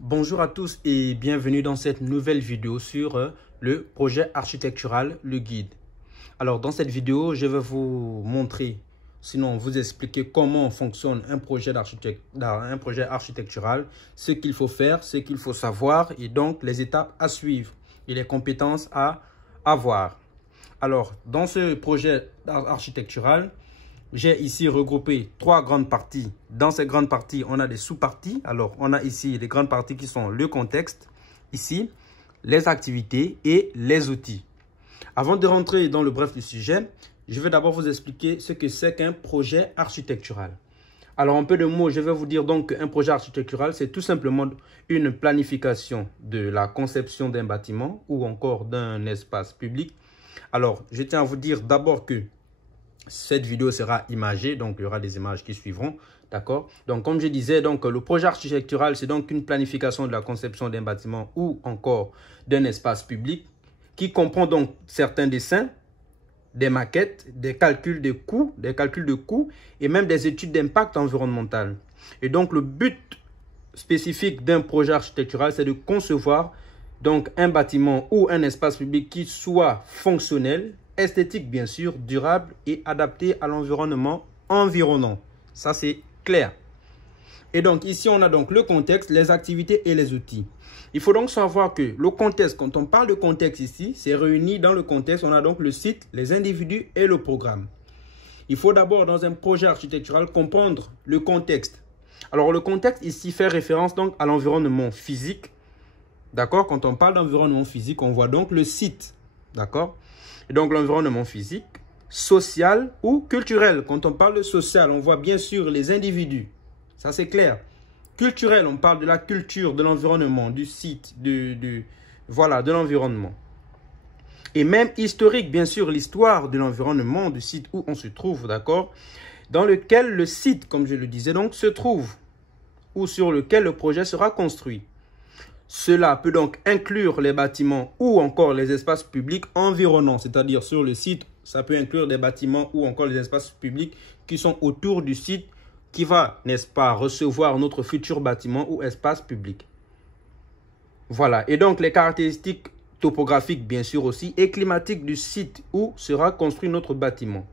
Bonjour à tous et bienvenue dans cette nouvelle vidéo sur le projet architectural, le guide. Alors dans cette vidéo, je vais vous montrer, sinon vous expliquer comment fonctionne un projet architectural, ce qu'il faut faire, ce qu'il faut savoir et donc les étapes à suivre et les compétences à avoir. Alors dans ce projet architectural, j'ai ici regroupé trois grandes parties. Dans ces grandes parties, on a des sous-parties. Alors, on a ici les grandes parties qui sont le contexte, ici, les activités et les outils. Avant de rentrer dans le bref du sujet, je vais d'abord vous expliquer ce que c'est qu'un projet architectural. Alors, en peu de mots, je vais vous dire donc qu'un projet architectural, c'est tout simplement une planification de la conception d'un bâtiment ou encore d'un espace public. Alors, je tiens à vous dire d'abord que cette vidéo sera imagée, donc il y aura des images qui suivront, d'accord? Donc comme je disais, donc le projet architectural, c'est donc une planification de la conception d'un bâtiment ou encore d'un espace public qui comprend donc certains dessins, des maquettes, des calculs de coûts et même des études d'impact environnemental. Et donc le but spécifique d'un projet architectural, c'est de concevoir donc un bâtiment ou un espace public qui soit fonctionnel, esthétique bien sûr, durable et adapté à l'environnement environnant. Ça c'est clair. Et donc ici on a donc le contexte, les activités et les outils. Il faut donc savoir que le contexte, quand on parle de contexte ici, c'est réuni dans le contexte, on a donc le site, les individus et le programme. Il faut d'abord dans un projet architectural comprendre le contexte. Alors le contexte ici fait référence donc à l'environnement physique. D'accord? Quand on parle d'environnement physique, on voit donc le site. D'accord? Et donc l'environnement physique, social ou culturel. Quand on parle de social, on voit bien sûr les individus. Ça c'est clair. Culturel, on parle de la culture, de l'environnement, du site, voilà, de l'environnement. Et même historique, bien sûr, l'histoire de l'environnement, du site où on se trouve, d'accord? Dans lequel le site, comme je le disais donc, se trouve. Ou sur lequel le projet sera construit. Cela peut donc inclure les bâtiments ou encore les espaces publics environnants, c'est-à-dire sur le site, ça peut inclure des bâtiments ou encore les espaces publics qui sont autour du site qui va, n'est-ce pas, recevoir notre futur bâtiment ou espace public. Voilà, et donc les caractéristiques topographiques bien sûr aussi et climatiques du site où sera construit notre bâtiment.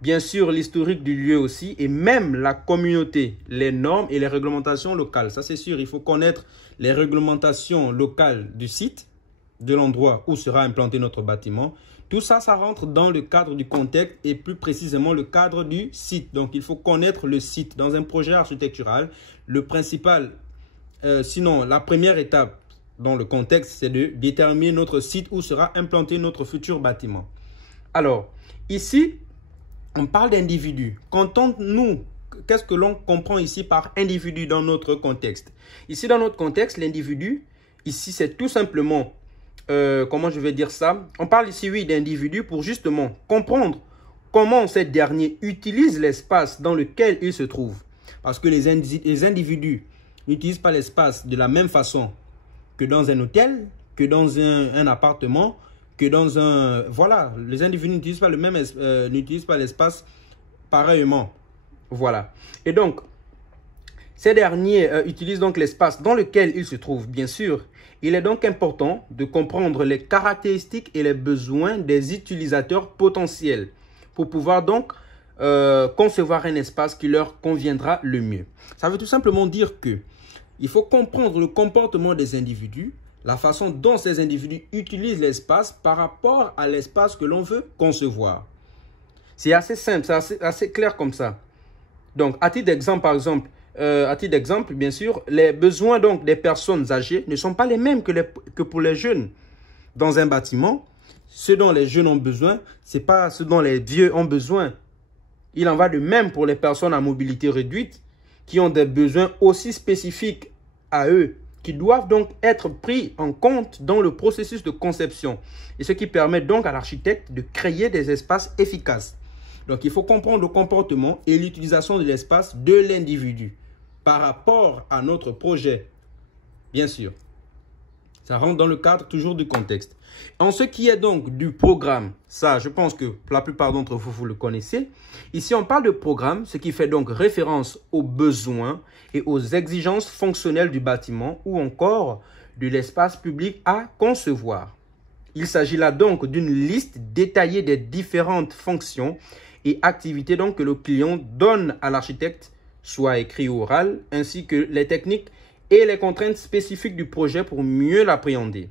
Bien sûr, l'historique du lieu aussi et même la communauté, les normes et les réglementations locales. Ça, c'est sûr, il faut connaître les réglementations locales du site, de l'endroit où sera implanté notre bâtiment. Tout ça, ça rentre dans le cadre du contexte et plus précisément le cadre du site. Donc, il faut connaître le site. Dans un projet architectural, le principal, sinon la première étape dans le contexte, c'est de déterminer notre site où sera implanté notre futur bâtiment. Alors, ici, on parle d'individus. Qu'est-ce que l'on comprend ici par individu dans notre contexte? Ici, dans notre contexte, l'individu, ici, c'est tout simplement, comment je vais dire ça? On parle ici, oui, d'individu pour justement comprendre comment ces derniers utilisent l'espace dans lequel ils se trouvent. Parce que les individus n'utilisent pas l'espace de la même façon que dans un hôtel, que dans un appartement, que dans un... Voilà, les individus n'utilisent pas n'utilisent pas l'espace pareillement. Voilà. Et donc, ces derniers utilisent donc l'espace dans lequel ils se trouvent, bien sûr. Il est donc important de comprendre les caractéristiques et les besoins des utilisateurs potentiels pour pouvoir donc concevoir un espace qui leur conviendra le mieux. Ça veut tout simplement dire que il faut comprendre le comportement des individus, la façon dont ces individus utilisent l'espace par rapport à l'espace que l'on veut concevoir. C'est assez simple, c'est assez clair comme ça. Donc, à titre d'exemple, par exemple, bien sûr, les besoins donc des personnes âgées ne sont pas les mêmes que pour les jeunes. Dans un bâtiment, ce dont les jeunes ont besoin, ce n'est pas ce dont les vieux ont besoin. Il en va de même pour les personnes à mobilité réduite qui ont des besoins aussi spécifiques à eux, qui doivent donc être pris en compte dans le processus de conception. Et ce qui permet donc à l'architecte de créer des espaces efficaces. Donc, il faut comprendre le comportement et l'utilisation de l'espace de l'individu par rapport à notre projet, bien sûr. Ça rentre dans le cadre toujours du contexte. En ce qui est donc du programme, ça, je pense que la plupart d'entre vous, vous le connaissez. Ici, on parle de programme, ce qui fait donc référence aux besoins et aux exigences fonctionnelles du bâtiment ou encore de l'espace public à concevoir. Il s'agit là donc d'une liste détaillée des différentes fonctions et activités donc que le client donne à l'architecte, soit écrit ou oral, ainsi que les techniques et les contraintes spécifiques du projet pour mieux l'appréhender.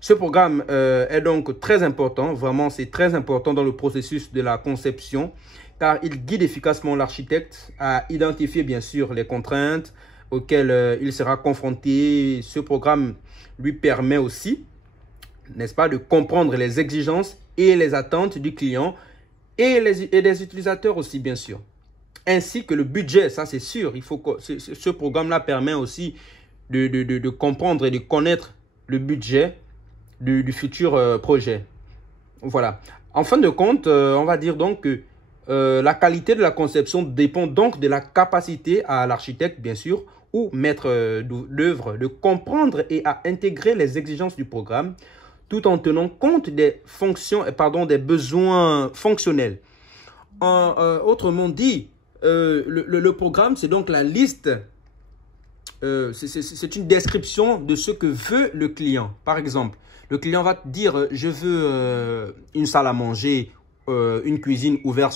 Ce programme est donc très important, vraiment c'est très important dans le processus de la conception car il guide efficacement l'architecte à identifier bien sûr les contraintes auxquelles il sera confronté. Ce programme lui permet aussi, n'est-ce pas, de comprendre les exigences et les attentes du client et des utilisateurs aussi bien sûr. Ainsi que le budget, ça c'est sûr. Il faut que ce programme-là permet aussi de comprendre et de connaître le budget du futur projet. Voilà. En fin de compte, on va dire donc que la qualité de la conception dépend donc de la capacité à l'architecte, bien sûr, ou maître d'œuvre de comprendre et à intégrer les exigences du programme tout en tenant compte des des besoins fonctionnels. Autrement dit, le programme, c'est donc la liste, c'est une description de ce que veut le client. Par exemple, le client va te dire, je veux une salle à manger, une cuisine ouverte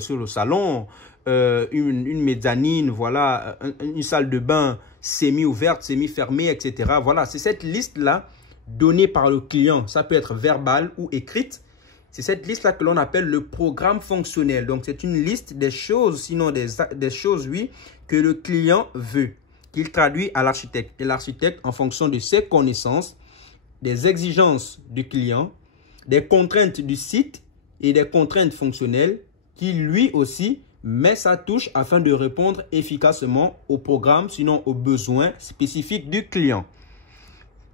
sur le salon, une mezzanine, voilà, une salle de bain semi-ouverte, semi-fermée, etc. Voilà, c'est cette liste-là donnée par le client. Ça peut être verbale ou écrite. C'est cette liste-là que l'on appelle le programme fonctionnel. Donc, c'est une liste des choses, sinon des choses, oui, que le client veut, qu'il traduit à l'architecte. Et l'architecte, en fonction de ses connaissances, des exigences du client, des contraintes du site et des contraintes fonctionnelles, qui lui aussi met sa touche afin de répondre efficacement au programme, sinon aux besoins spécifiques du client.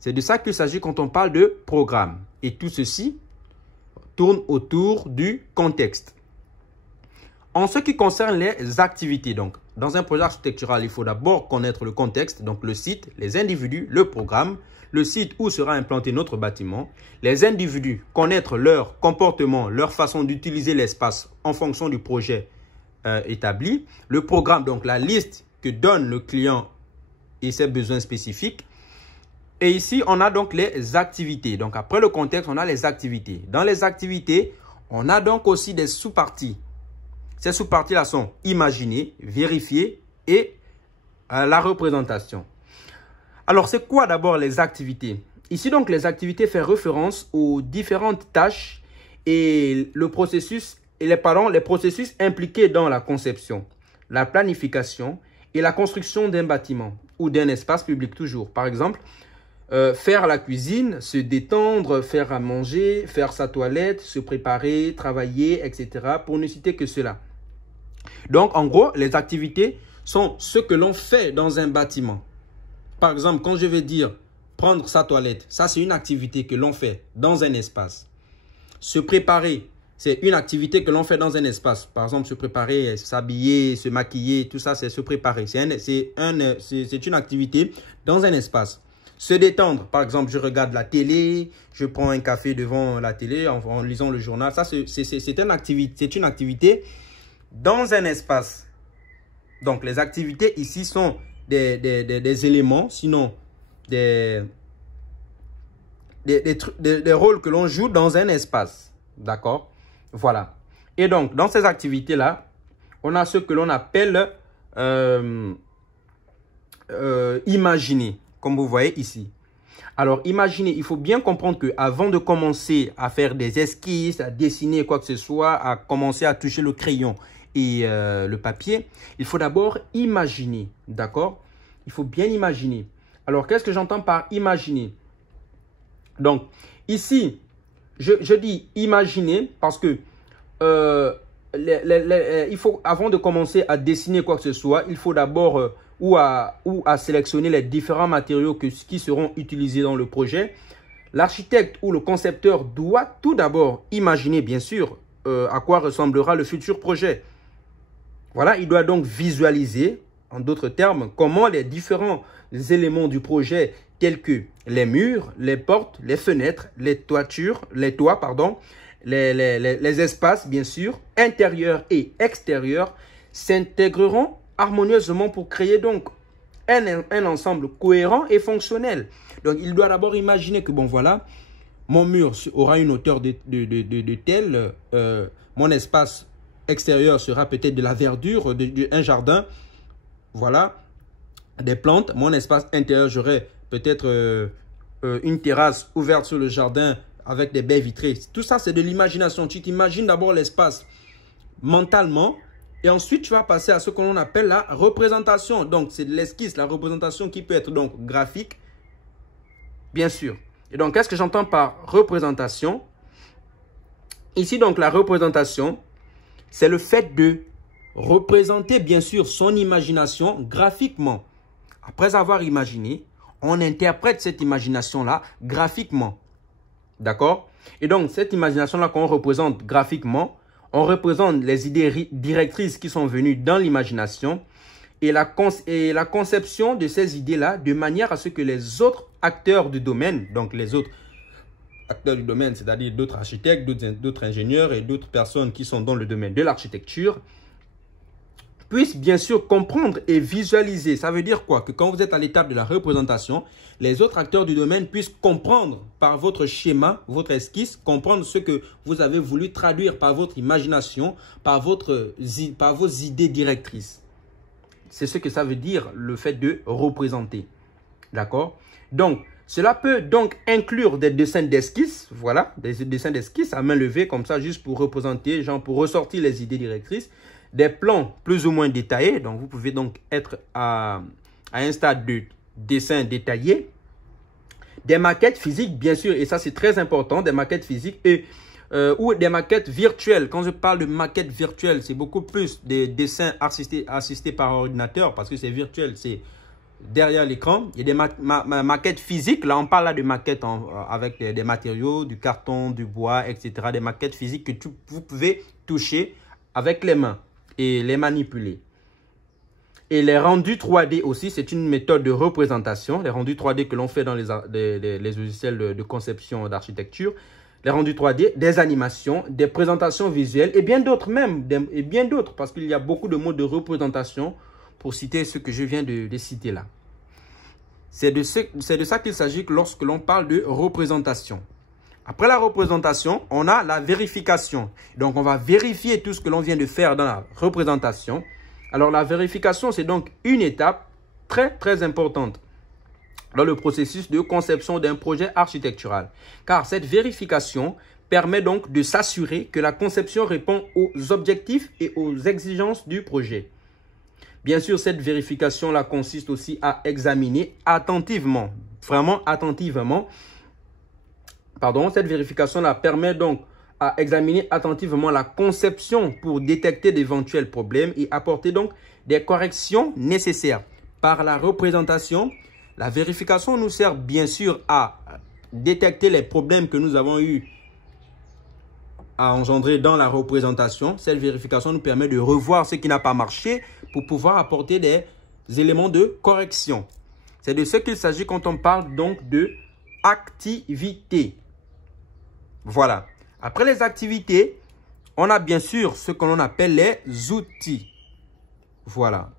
C'est de ça qu'il s'agit quand on parle de programme. Et tout ceci tourne autour du contexte. En ce qui concerne les activités, donc, dans un projet architectural, il faut d'abord connaître le contexte, donc le site, les individus, le programme, le site où sera implanté notre bâtiment, les individus, connaître leur comportement, leur façon d'utiliser l'espace en fonction du projet établi, le programme, donc la liste que donne le client et ses besoins spécifiques. Et ici, on a donc les activités. Donc, après le contexte, on a les activités. Dans les activités, on a donc aussi des sous-parties. Ces sous-parties-là sont imaginer, vérifier et la représentation. Alors, c'est quoi d'abord les activités? Ici, donc, les activités font référence aux différentes tâches et le processus, les processus impliqués dans la conception, la planification et la construction d'un bâtiment ou d'un espace public toujours. Par exemple, faire la cuisine, se détendre, faire à manger, faire sa toilette, se préparer, travailler, etc. pour ne citer que cela. Donc, en gros, les activités sont ce que l'on fait dans un bâtiment. Par exemple, quand je vais dire prendre sa toilette, ça c'est une activité que l'on fait dans un espace. Se préparer, c'est une activité que l'on fait dans un espace. Par exemple, se préparer, s'habiller, se maquiller, tout ça c'est se préparer. C'est une activité dans un espace. Se détendre, par exemple, je regarde la télé, je prends un café devant la télé en lisant le journal. Ça, c'est une activité dans un espace. Donc, les activités ici sont des éléments, sinon des rôles que l'on joue dans un espace. D'accord? Voilà. Et donc, dans ces activités-là, on a ce que l'on appelle imaginer. Comme vous voyez ici. Alors, imaginez, il faut bien comprendre qu'avant de commencer à faire des esquisses, à dessiner quoi que ce soit, à commencer à toucher le crayon et le papier, il faut d'abord imaginer, d'accord? Il faut bien imaginer. Alors, qu'est-ce que j'entends par imaginer? Donc, ici, je dis imaginer parce que il faut, avant de commencer à dessiner quoi que ce soit, il faut d'abord ou à sélectionner les différents matériaux qui seront utilisés dans le projet. L'architecte ou le concepteur doit tout d'abord imaginer, bien sûr, à quoi ressemblera le futur projet. Voilà, il doit donc visualiser en d'autres termes, comment les différents éléments du projet tels que les murs, les portes, les fenêtres, les toits, pardon, les espaces, bien sûr, intérieurs et extérieurs, s'intégreront harmonieusement pour créer donc un ensemble cohérent et fonctionnel. Donc, il doit d'abord imaginer que, bon, voilà, mon mur aura une hauteur de telle, mon espace extérieur sera peut-être de la verdure, un jardin, voilà, des plantes. Mon espace intérieur, j'aurai peut-être une terrasse ouverte sur le jardin avec des baies vitrées. Tout ça, c'est de l'imagination. Tu t'imagines d'abord l'espace mentalement et ensuite, tu vas passer à ce qu'on appelle la représentation. Donc, c'est de l'esquisse, la représentation qui peut être donc graphique, bien sûr. Et donc, qu'est-ce que j'entends par représentation? Ici, donc, la représentation, c'est le fait de représenter, bien sûr, son imagination graphiquement. Après avoir imaginé, on interprète cette imagination-là graphiquement. D'accord? Et donc, cette imagination-là qu'on représente graphiquement, on représente les idées directrices qui sont venues dans l'imagination et la conception de ces idées-là de manière à ce que les autres acteurs du domaine, donc les autres acteurs du domaine, c'est-à-dire d'autres architectes, d'autres ingénieurs et d'autres personnes qui sont dans le domaine de l'architecture, puissent bien sûr comprendre et visualiser. Ça veut dire quoi? Que quand vous êtes à l'étape de la représentation, les autres acteurs du domaine puissent comprendre par votre schéma, votre esquisse, comprendre ce que vous avez voulu traduire par votre imagination, par vos idées directrices. C'est ce que ça veut dire le fait de représenter. D'accord? Donc, cela peut donc inclure des dessins d'esquisse, voilà, des dessins d'esquisse à main levée comme ça, juste pour représenter, genre pour ressortir les idées directrices. Des plans plus ou moins détaillés, donc vous pouvez donc être à un stade de dessin détaillé. Des maquettes physiques, bien sûr, et ça c'est très important, des maquettes physiques ou des maquettes virtuelles. Quand je parle de maquettes virtuelles, c'est beaucoup plus des dessins assistés par ordinateur parce que c'est virtuel, c'est derrière l'écran. Il y a des maquettes physiques, là on parle là de maquettes avec des matériaux, du carton, du bois, etc. Des maquettes physiques que vous pouvez toucher avec les mains et les manipuler. Et les rendus 3D aussi, c'est une méthode de représentation. Les rendus 3D que l'on fait dans les logiciels de conception d'architecture. Les rendus 3D, des animations, des présentations visuelles et bien d'autres même. Et bien d'autres parce qu'il y a beaucoup de modes de représentation pour citer ce que je viens de citer là. C'est de ça qu'il s'agit lorsque l'on parle de représentation. Après la représentation, on a la vérification. Donc, on va vérifier tout ce que l'on vient de faire dans la représentation. Alors, la vérification, c'est donc une étape très, très importante dans le processus de conception d'un projet architectural. Car cette vérification permet donc de s'assurer que la conception répond aux objectifs et aux exigences du projet. Bien sûr, cette vérification-là consiste aussi à examiner attentivement, vraiment attentivement. Pardon, cette vérification-là permet donc à examiner attentivement la conception pour détecter d'éventuels problèmes et apporter donc des corrections nécessaires. Par la représentation, la vérification nous sert bien sûr à détecter les problèmes que nous avons eu à engendrer dans la représentation. Cette vérification nous permet de revoir ce qui n'a pas marché pour pouvoir apporter des éléments de correction. C'est de ce qu'il s'agit quand on parle donc de activité. Voilà. Après les activités, on a bien sûr ce que l'on appelle les outils. Voilà.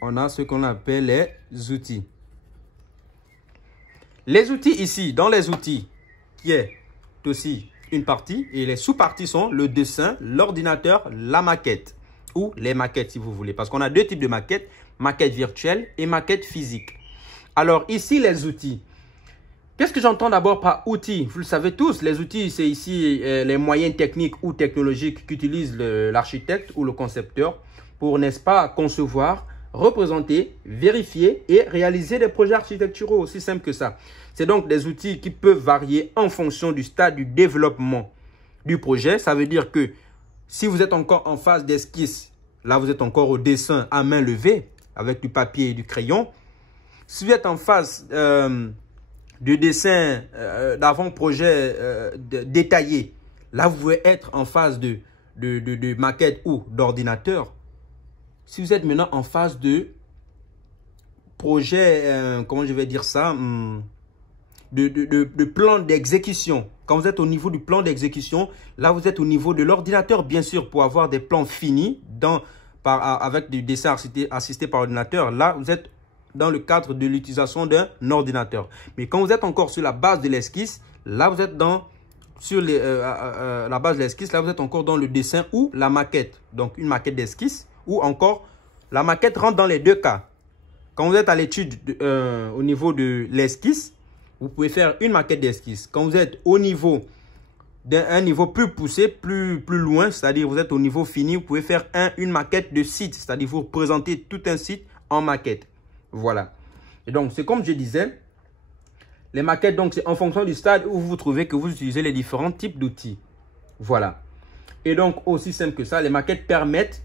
On a ce qu'on appelle les outils. Les outils ici, dans les outils, qui est aussi une partie, et les sous-parties sont le dessin, l'ordinateur, la maquette, ou les maquettes si vous voulez. Parce qu'on a deux types de maquettes, maquette virtuelle et maquette physique. Alors ici, les outils. Qu'est-ce que j'entends d'abord par outils? Vous le savez tous, les outils, c'est ici les moyens techniques ou technologiques qu'utilise l'architecte ou le concepteur pour, n'est-ce pas, concevoir, représenter, vérifier et réaliser des projets architecturaux, aussi simple que ça. C'est donc des outils qui peuvent varier en fonction du stade du développement du projet. Ça veut dire que si vous êtes encore en phase d'esquisse, là vous êtes encore au dessin à main levée avec du papier et du crayon. Si vous êtes en phase de dessin d'avant-projet détaillé, là vous pouvez être en phase de maquette ou d'ordinateur. si vous êtes maintenant en phase de projet, comment je vais dire ça, de plan d'exécution. Quand vous êtes au niveau du plan d'exécution, là vous êtes au niveau de l'ordinateur, bien sûr, pour avoir des plans finis avec du dessin assisté par ordinateur. Là, vous êtes dans le cadre de l'utilisation d'un ordinateur. Mais quand vous êtes encore sur la base de l'esquisse, là vous êtes sur la base de l'esquisse, là vous êtes encore dans le dessin ou la maquette. Donc une maquette d'esquisse ou encore la maquette rentre dans les deux cas. Quand vous êtes à l'étude au niveau de l'esquisse, vous pouvez faire une maquette d'esquisse. Quand vous êtes au niveau d'un niveau plus poussé, plus loin, c'est-à-dire vous êtes au niveau fini, vous pouvez faire une maquette de site, c'est-à-dire vous présentez tout un site en maquette. Voilà. Et donc, c'est comme je disais, les maquettes, donc, c'est en fonction du stade où vous vous trouvez que vous utilisez les différents types d'outils. Voilà. Et donc, aussi simple que ça, les maquettes permettent,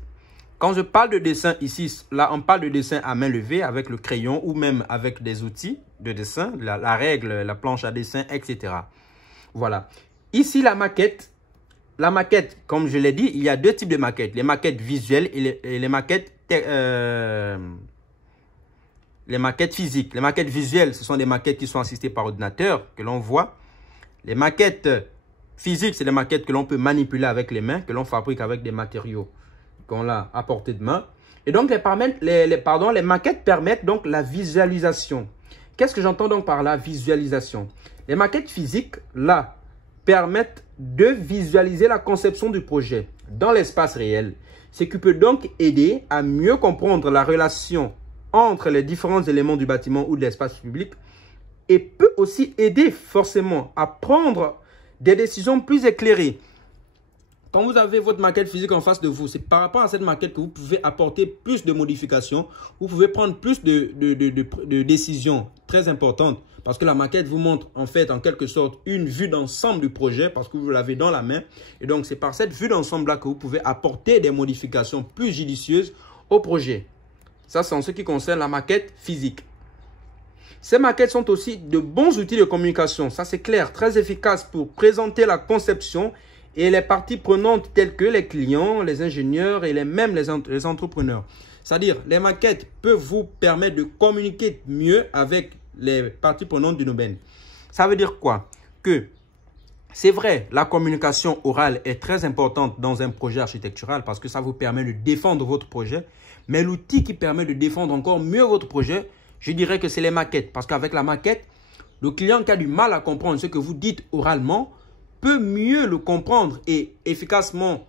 quand je parle de dessin ici, là, on parle de dessin à main levée avec le crayon ou même avec des outils de dessin, la règle, la planche à dessin, etc. Voilà. Ici, la maquette, comme je l'ai dit, il y a deux types de maquettes. Les maquettes visuelles et les maquettes physiques. Les maquettes visuelles, ce sont des maquettes qui sont assistées par ordinateur, que l'on voit. Les maquettes physiques, c'est des maquettes que l'on peut manipuler avec les mains, que l'on fabrique avec des matériaux qu'on a à portée de main. Et donc, les maquettes permettent donc la visualisation. Qu'est-ce que j'entends donc par la visualisation? Les maquettes physiques, là, permettent de visualiser la conception du projet dans l'espace réel. Ce qui peut donc aider à mieux comprendre la relation entre les différents éléments du bâtiment ou de l'espace public et peut aussi aider forcément à prendre des décisions plus éclairées. Quand vous avez votre maquette physique en face de vous, c'est par rapport à cette maquette que vous pouvez apporter plus de modifications. Vous pouvez prendre plus de décisions très importantes parce que la maquette vous montre en fait en quelque sorte une vue d'ensemble du projet parce que vous l'avez dans la main. Et donc c'est par cette vue d'ensemble là que vous pouvez apporter des modifications plus judicieuses au projet. Ça c'est en ce qui concerne la maquette physique. Ces maquettes sont aussi de bons outils de communication. Ça c'est clair, très efficaces pour présenter la conception et les parties prenantes telles que les clients, les ingénieurs et même les entrepreneurs. C'est-à-dire, les maquettes peuvent vous permettre de communiquer mieux avec les parties prenantes du domaine. Ça veut dire quoi? Que c'est vrai, la communication orale est très importante dans un projet architectural parce que ça vous permet de défendre votre projet. Mais l'outil qui permet de défendre encore mieux votre projet, je dirais que c'est les maquettes. Parce qu'avec la maquette, le client qui a du mal à comprendre ce que vous dites oralement peut mieux le comprendre et efficacement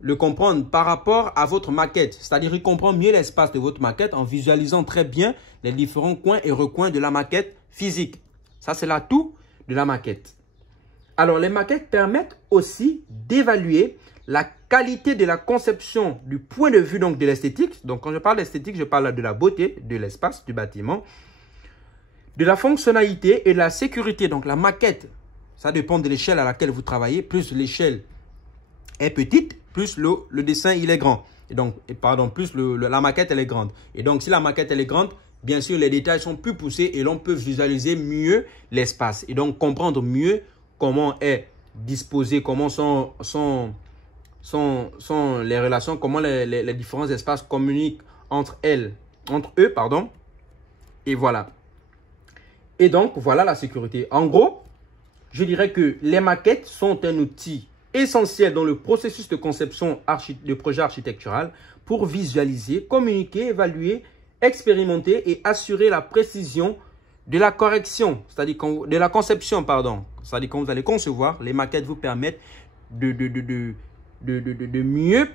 le comprendre par rapport à votre maquette. C'est-à-dire, il comprend mieux l'espace de votre maquette en visualisant très bien les différents coins et recoins de la maquette physique. Ça, c'est l'atout de la maquette. Alors, les maquettes permettent aussi d'évaluer la qualité de la conception du point de vue donc de l'esthétique. Donc, quand je parle d'esthétique, je parle de la beauté de l'espace du bâtiment, de la fonctionnalité et de la sécurité. Donc, la maquette, ça dépend de l'échelle à laquelle vous travaillez. Plus l'échelle est petite, plus le dessin il est grand. Et donc, plus la maquette elle est grande. Et donc, si la maquette elle est grande, bien sûr, les détails sont plus poussés et l'on peut visualiser mieux l'espace. Et donc, comprendre mieux comment est disposé, comment sont les relations, comment les différents espaces communiquent entre eux. Et voilà. Et donc, voilà la sécurité. En gros, je dirais que les maquettes sont un outil essentiel dans le processus de conception de projet architectural pour visualiser, communiquer, évaluer, expérimenter et assurer la précision de la correction, c'est-à-dire de la conception, pardon. C'est-à-dire quand vous allez concevoir, les maquettes vous permettent de mieux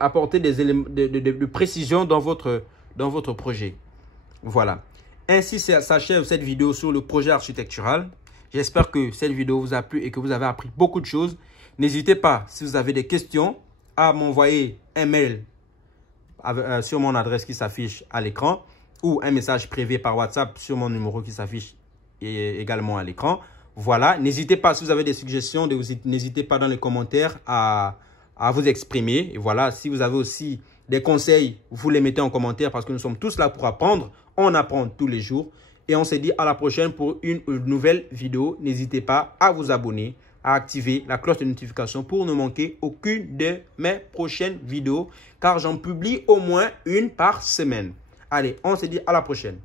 apporter des éléments de précision dans votre projet. Voilà. Ainsi s'achève cette vidéo sur le projet architectural. J'espère que cette vidéo vous a plu et que vous avez appris beaucoup de choses. N'hésitez pas, si vous avez des questions, à m'envoyer un mail sur mon adresse qui s'affiche à l'écran ou un message privé par WhatsApp sur mon numéro qui s'affiche également à l'écran. Voilà, n'hésitez pas, si vous avez des suggestions, n'hésitez pas dans les commentaires à vous exprimer. Et voilà, si vous avez aussi des conseils, vous les mettez en commentaire parce que nous sommes tous là pour apprendre. On apprend tous les jours. Et on se dit à la prochaine pour une nouvelle vidéo. N'hésitez pas à vous abonner. à activer la cloche de notification pour ne manquer aucune de mes prochaines vidéos car j'en publie au moins une par semaine. Allez, on se dit à la prochaine.